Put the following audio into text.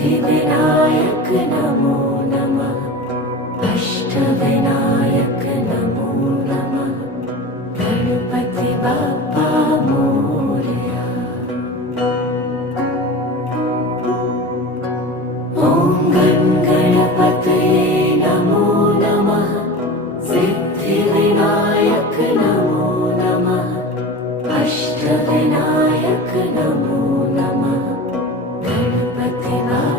सिद्धिविनायक नमो नमः। अष्टविनायक नमो नमः। गणपति बाप्पा मोरया। ॐ गं गणपतये नमो नमः। सिद्धिविनायक नमो नमः। अष्टविनायक नमो नमः। गणपति बाप्पा